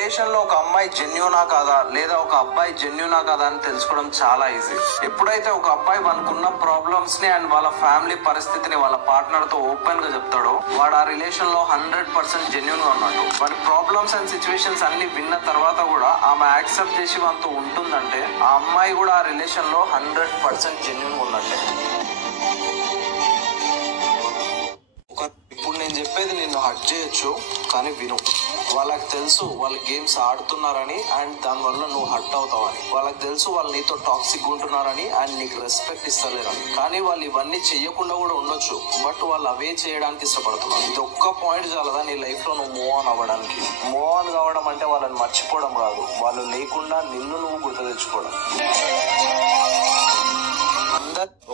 Relation లో ఒక అమ్మాయి జెన్యూనా కాదా లేదా ఒక అబ్బాయి జెన్యూనా కాదా అని తెలుసుకోవడం చాలా ఈజీ. ఎప్పుడైతే ఒక అబ్బాయి వాళ్ళకున్న ప్రాబ్లమ్స్ ని అండ్ వాళ్ళ ఫ్యామిలీ పరిస్థితిని వాళ్ళ పార్ట్నర్ తో ఓపెన్ గా చెప్తాడో వాడు ఆ రిలేషన్ లో 100% జెన్యూన్ గా ఉన్నట్టు. వాడి ప్రాబ్లమ్స్ అండ్ సిచ్యువేషన్స్ అన్ని విన్న తర్వాత కూడా ఆమె యాక్సెప్ట్ చేసి వాళ్ళతో ఉంటుందంటే ఆ అమ్మాయి కూడా ఆ రిలేషన్ లో 100% జెన్యూన్ గా ఉన్నట్టే. ఇప్పుడు నేను చెప్పేది నిన్ను హర్ట్ చేయొచ్చు, కానీ విను. వాళ్ళకి తెలుసు వాళ్ళు గేమ్స్ ఆడుతున్నారని అండ్ దానివల్ల నువ్వు హర్ట్ అవుతావని. వాళ్ళకి తెలుసు వాళ్ళు నీతో టాక్సిక్ ఉంటున్నారని అండ్ నీకు రెస్పెక్ట్ ఇస్తలేరని. కానీ వాళ్ళు ఇవన్నీ చెయ్యకుండా కూడా ఉండొచ్చు, బట్ వాళ్ళు అవే చేయడానికి ఇష్టపడుతున్నారు. ఇది ఒక్క పాయింట్ చాలదా నీ లైఫ్ లో నువ్వు మూవ్ ఆన్ అవ్వడానికి? మూవ్ ఆన్ కావడం అంటే వాళ్ళని మర్చిపోవడం కాదు, వాళ్ళు లేకుండా నిన్ను నువ్వు గుర్తు తెచ్చుకోవడం.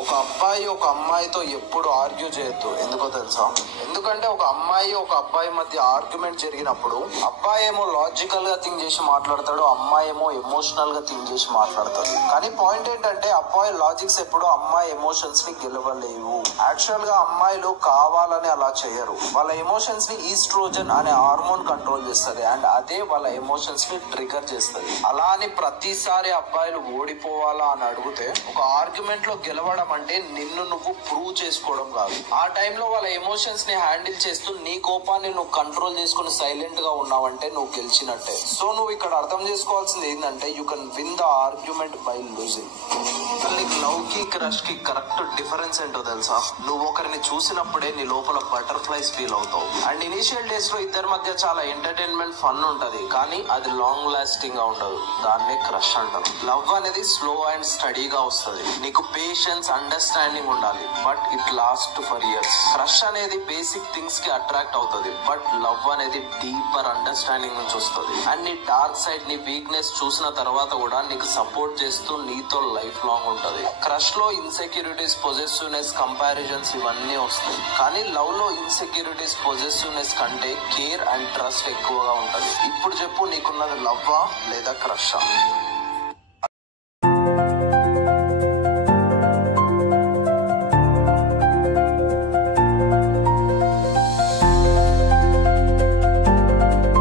ఒక అబ్బాయి ఒక అమ్మాయితో ఎప్పుడు ఆర్గ్యూ చేయొద్దు. ఎందుకో తెలుసా? ఎందుకంటే ఒక అమ్మాయి ఒక అబ్బాయి మధ్య ఆర్గ్యుమెంట్ జరిగినప్పుడు అబ్బాయి ఏమో లాజికల్ గా థింక్ చేసి మాట్లాడతాడు, అమ్మాయి ఏమో ఎమోషనల్ గా థింక్ చేసి మాట్లాడతాడు. కానీ పాయింట్ ఏంటంటే అబ్బాయి లాజిక్స్ ఎప్పుడు అమ్మాయి ఎమోషన్స్ ని గెలవలేవు. యాక్చువల్ గా అమ్మాయిలు కావాలని అలా చేయరు. వాళ్ళ ఎమోషన్స్ ని ఈస్ట్రోజన్ అనే హార్మోన్ కంట్రోల్ చేస్తుంది అండ్ అదే వాళ్ళ ఎమోషన్స్ ని ట్రిగర్ చేస్తుంది. అలా అని ప్రతిసారి అబ్బాయిలు ఓడిపోవాలా అని అడిగితే ఒక ఆర్గ్యుమెంట్ లో గెలవడం అంటే నిన్ను నువ్వు ప్రూవ్ చేసుకోవడం కాదు. ఆ టైంలో వాళ్ళ ఎమోషన్స్ ని హ్యాండిల్ చేస్తూ నీ కోపాన్ని నువ్వు కంట్రోల్ చేసుకుని సైలెంట్ గా ఉన్నావంటే నువ్వు గెలిచినట్టే. సో నువ్వు ఇక్కడ అర్థం చేసుకోవాల్సింది ఏంటంటే you can win the argument by losing. నీకు లవ్ కి క్రష్ కి కరెక్ట్ డిఫరెన్స్ ఏంటో తెలుసా? నువ్వు ఒకరిని చూసినప్పుడే నీ లోపల బటర్ఫ్లైస్ ఫీల్ అవుతావు అండ్ ఇనిషియల్ డేస్ లో ఇద్దరి మధ్య చాలా ఎంటర్టైన్మెంట్ ఫన్ ఉంటది, కానీ అది లాంగ్ లాస్టింగ్ గా ఉండదు. దాన్నే క్రష్ అంటారు. లవ్ అనేది స్లో అండ్ స్టడీగా వస్తుంది. నీకు పేషెన్స్ అండర్స్టాండింగ్ ఉండాలి, but it last for years. Crush అనేది బేసిక్ థింగ్స్ కి అట్రాక్ట్ అవుతుంది, బట్ లవ్ అనేది డీపర్ అండర్స్టాండింగ్ నుంచి వస్తుంది అండ్ నీ డార్క్ సైడ్ నీ వీక్నెస్ చూసిన తర్వాత కూడా నీకు సపోర్ట్ చేస్తూ నీతో లైఫ్ లాంగ్ ఉంటది. క్రష్ లో ఇన్సెక్యూరిటీస్, పొజెసివ్నెస్, కంపారిజన్స్ ఇవన్నీ వస్తాయి, కానీ లవ్ లో ఇన్సెక్యూరిటీస్, పొజెసివ్నెస్ కంటే కేర్ అండ్ ట్రస్ట్ ఎక్కువగా ఉంటది. ఇప్పుడు చెప్పు, నీకున్నది లవ్వా లేదా క్రషా?